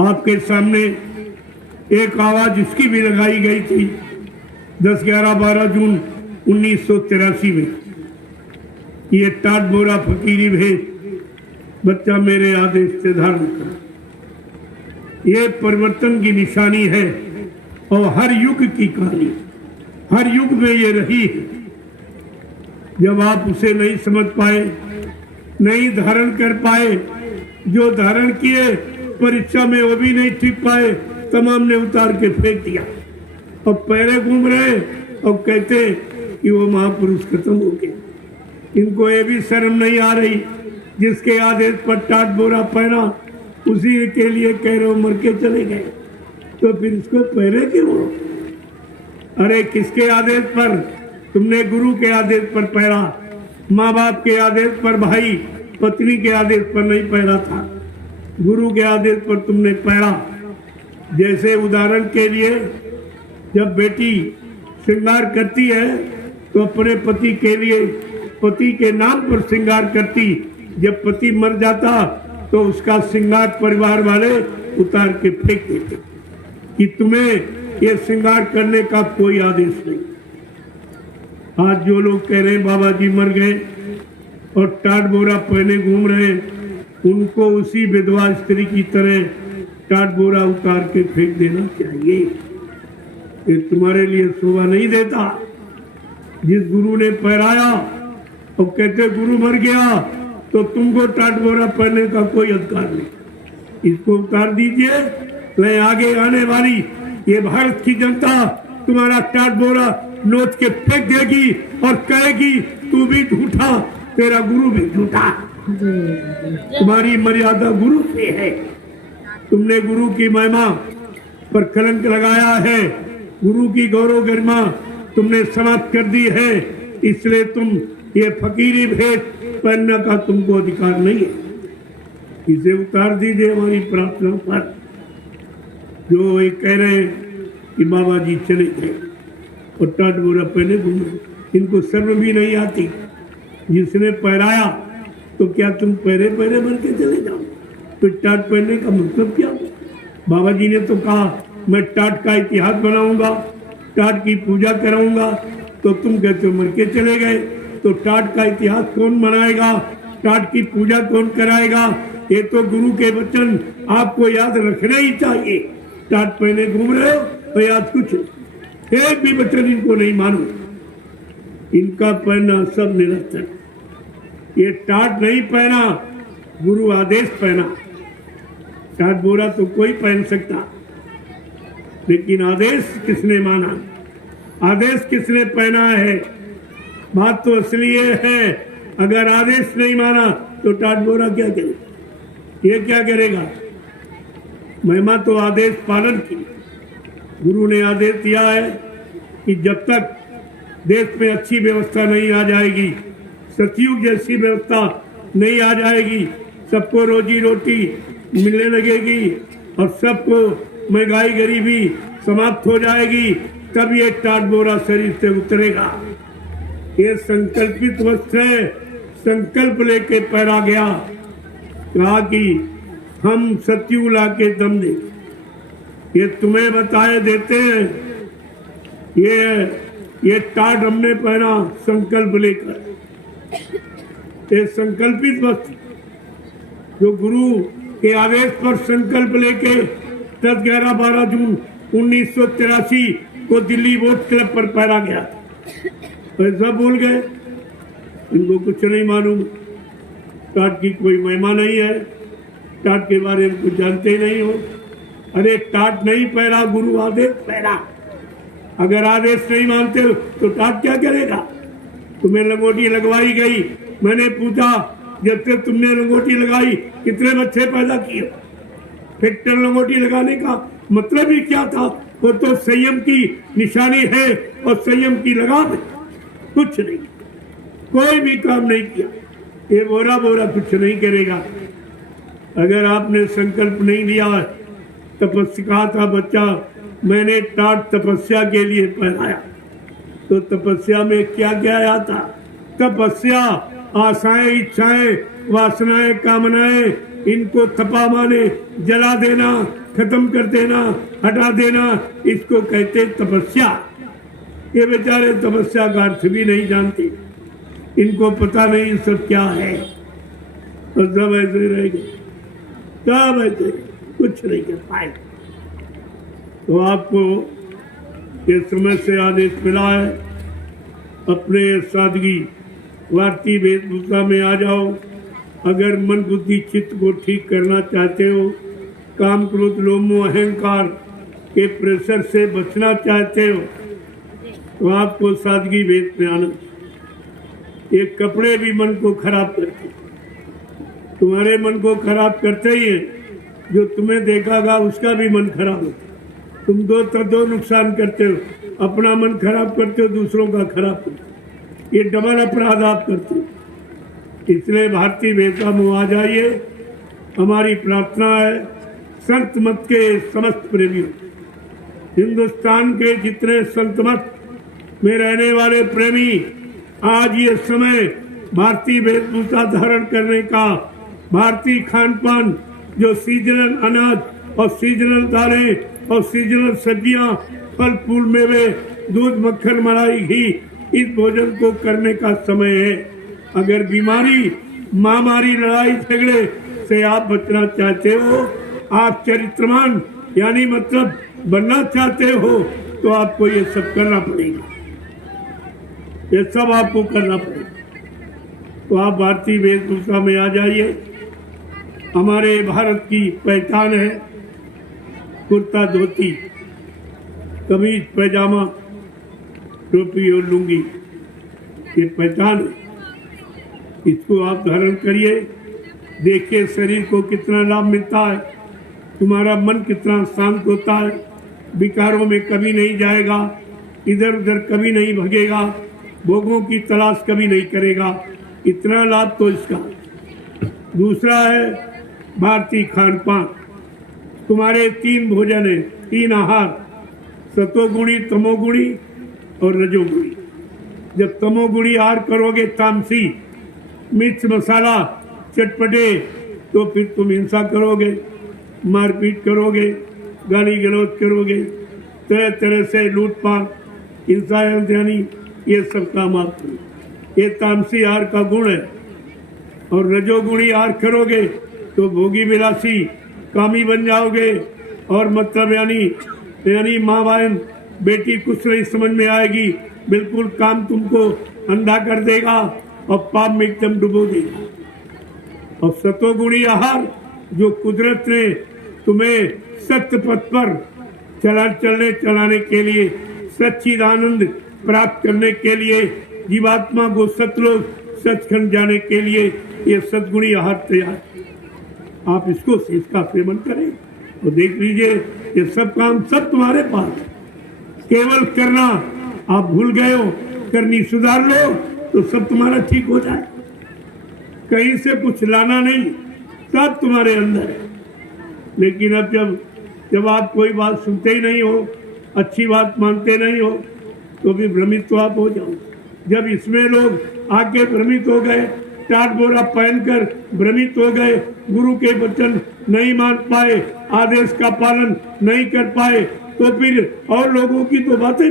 आपके सामने एक आवाज इसकी भी लगाई गई थी 10, 11, 12 जून 1983 में। ये टाट बोरा फकीरी भेष बच्चा मेरे आदेश से धारण कर। ये परिवर्तन की निशानी है और हर युग की कहानी, हर युग में ये रही है। जब आप उसे नहीं समझ पाए, नहीं धारण कर पाए, जो धारण किए परीक्षा में वो भी नहीं ठीक पाए, तमाम ने उतार के फेंक दिया और पैरे घूम रहे और कहते कि वो महापुरुष खत्म हो गए। इनको ये भी शर्म नहीं आ रही, जिसके आदेश पर टाट बोरा पहना उसी के लिए कह रहे हो मर के चले गए, तो फिर इसको पहरे क्यों? अरे किसके आदेश पर? तुमने गुरु के आदेश पर पहरा, माँ बाप के आदेश पर, भाई पत्नी के आदेश पर नहीं पहरा था, गुरु के आदेश पर तुमने पहरा। जैसे उदाहरण के लिए जब बेटी श्रृंगार करती है तो अपने पति के लिए, पति के नाम पर श्रृंगार करती, जब पति मर जाता तो उसका श्रृंगार परिवार वाले उतार के फेंक देते कि तुम्हें ये श्रृंगार करने का कोई आदेश नहीं। आज जो लोग कह रहे हैं बाबा जी मर गए और टाट बोरा पहने घूम रहे, उनको उसी विधवा स्त्री की तरह टाट बोरा उतार के फेंक देना चाहिए। ये तुम्हारे लिए शोभा नहीं देता। जिस गुरु ने पहराया और कहते गुरु मर गया तो तुमको टाट बोरा पहनने का कोई अधिकार नहीं, इसको उतार दीजिए। मैं आगे आने वाली ये भारत की जनता तुम्हारा टाट बोरा नोच के फेंक देगी और कहेगी तू भी झूठा, तेरा गुरु भी झूठा। तुम्हारी मर्यादा गुरु से है, तुमने गुरु की महिमा पर कलंक लगाया है, गुरु की गौरव गरिमा तुमने समाप्त कर दी है, इसलिए तुम ये फकीरी भेष पहनने का तुमको अधिकार नहीं है। इसे उतार दीजिए हमारी प्रार्थना पर। जो ये कह रहे हैं कि बाबा जी चले गए और टाट बोरा पहने घूमे, इनको शर्म भी नहीं आती। जिसने पहराया तो क्या तुम पहरे पहरे बन के चले जाओ? तो टाट पहनने का मतलब क्या? बाबा जी ने तो कहा मैं टाट का इतिहास बनाऊंगा, टाट की पूजा कराऊंगा, तो तुम कहते हो मर के चले गए। तो टाट का इतिहास कौन बनाएगा? टाट की पूजा कौन कराएगा? ये तो गुरु के वचन आपको याद रखने ही चाहिए। टाट पहने घूम रहे हो तो याद कुछ एक भी वचन इनको नहीं मानो, इनका पहना सब निरर्थक। ये टाट नहीं पहना, गुरु आदेश पहना। टाट बोरा तो कोई पहन सकता, लेकिन आदेश किसने माना, आदेश किसने पहना है? बात तो असली ये है, अगर आदेश नहीं माना तो टाट बोरा क्या करेगा? ये क्या करेगा? महिमा तो आदेश पालन की। गुरु ने आदेश दिया है कि जब तक देश में अच्छी व्यवस्था नहीं आ जाएगी, सतयुग जैसी व्यवस्था नहीं आ जाएगी, सबको रोजी रोटी मिलने लगेगी और सबको महंगाई गरीबी समाप्त हो जाएगी, तब ये टाट बोरा शरीर से उतरेगा। ये संकल्पित वस्त्र है, संकल्प लेके पहरा गया। कहा कि हम सतयुग ला के दम दे, ये तुम्हें बताए देते हैं। ये टाट हमने पहना संकल्प लेकर, ये संकल्पित वस्त्र जो गुरु के आदेश पर संकल्प लेके 10, 11, 12 जून 1983 को दिल्ली वोट क्लब पर पहरा गया। ऐसा बोल गए, इनको कुछ नहीं मालूम, टाट की कोई महिमा नहीं है, टाट के बारे में कुछ जानते नहीं हो। अरे टाट नहीं पहरा, गुरु आदेश पहरा। अगर आदेश नहीं मानते हो तो टाट क्या करेगा? तुम्हें लंगोटी लगवाई गई, मैंने पूछा जब से तुमने लंगोटी लगाई कितने बच्चे पैदा किए? फैक्टर लंगोटी लगाने का मतलब ही क्या था? वो तो संयम की निशानी है और संयम की लगाम है, कुछ नहीं, कोई भी काम नहीं किया। ये बोरा बोरा कुछ नहीं करेगा। अगर आपने संकल्प नहीं लिया, तपस्या था बच्चा, मैंने टाट तपस्या के लिए पहनाया, तो तपस्या में क्या क्या आया था? तपस्या आशाएं, इच्छाएं, वासनाएं, कामनाएं इनको थपा माने, जला देना, खत्म कर देना, हटा देना, इसको कहते तपस्या। ये बेचारे तपस्या का अर्थ भी नहीं जानते, इनको पता नहीं सब क्या है, और सब ऐसे रह गए, सब ऐसे कुछ नहीं कर पाए। तो आपको ये समय से आदेश मिला है, अपने सादगी भारतीय वेशभूषा में आ जाओ। अगर मन बुद्धि चित्त को ठीक करना चाहते हो, काम क्रोध लोभ मोह अहंकार के प्रेशर से बचना चाहते हो, तो आपको सादगी वेश में आना। ये कपड़े भी मन को खराब करते, तुम्हारे मन को खराब करते ही है, जो तुम्हें देखागा उसका भी मन खराब होता। तुम दो नुकसान करते हो, अपना मन खराब करते हो, दूसरों का खराब करते हो, ये डबल अपराध आप करते हो। इसलिए भारतीय वेशभूषा में आ जाइए। हमारी प्रार्थना है संत मत के समस्त प्रेमियों, हिंदुस्तान के जितने संत मत में रहने वाले प्रेमी, आज ये समय भारतीय वेशभूषा धारण करने का, भारतीय खान पान जो सीजनल अनाज और सीजनल दालें और सीजनल सब्जियां, फल फूल मेवे, दूध मक्खन मलाई घी, इस भोजन को करने का समय है। अगर बीमारी महामारी लड़ाई झगड़े से आप बचना चाहते हो, आप चरित्रवान यानी मतलब बनना चाहते हो, तो आपको ये सब करना पड़ेगा, ये सब आपको करना पड़ेगा। तो आप भारतीय वेशभूषा में आ जाइए। हमारे भारत की पहचान है कुर्ता धोती, कमीज पैजामा, टोपी और लुंगी, ये पहचान है। इसको आप धारण करिए, देखिए शरीर को कितना लाभ मिलता है, तुम्हारा मन कितना शांत होता है, विकारों में कभी नहीं जाएगा, इधर उधर कभी नहीं भगेगा, भोगों की तलाश कभी नहीं करेगा। इतना लाभ तो इसका। दूसरा है भारतीय खान पान। तुम्हारे 3 भोजन है, 3 आहार, सतोगुणी, तमोगुणी और रजोगुणी। जब तमोगुणी आहार करोगे, तामसी, मिर्च मसाला, चटपटे, तो फिर तुम हिंसा करोगे, मारपीट करोगे, गाली गलौज करोगे, तरह तरह से लूटपाट, हिंसा यानी ये सब काम आप करो। ये तामसी आहार का गुण है। और रजोगुणी आहार करोगे तो भोगी विलासी, कामी बन जाओगे, और मतलब यानी माँ बहन बेटी कुछ नहीं समझ में आएगी, बिल्कुल काम तुमको अंधा कर देगा और पाप में एकदम डुबो देगा। और सतोगुणी आहार जो कुदरत ने तुम्हें सत्य पथ पर चलाने के लिए, सच्चिदानंद प्राप्त करने के लिए, जीवात्मा को सतलोक सचखंड जाने के लिए ये सद्गुणी आहार तैयार। आप इसका सेवन करें तो देख लीजिए ये सब काम सब तुम्हारे पास है। केवल करना आप भूल गए हो, करनी सुधार लो तो सब तुम्हारा ठीक हो जाए। कहीं से कुछ लाना नहीं, सब तुम्हारे अंदर है। लेकिन अब जब आप कोई बात सुनते ही नहीं हो, अच्छी बात मानते नहीं हो, तो भी भ्रमित तो आप हो जाओ। जब इसमें लोग आके भ्रमित हो गए, टाट बोरा पहनकर भ्रमित हो गए, गुरु के वचन नहीं मान पाए, आदेश का पालन नहीं कर पाए, तो फिर और लोगों की तो बातें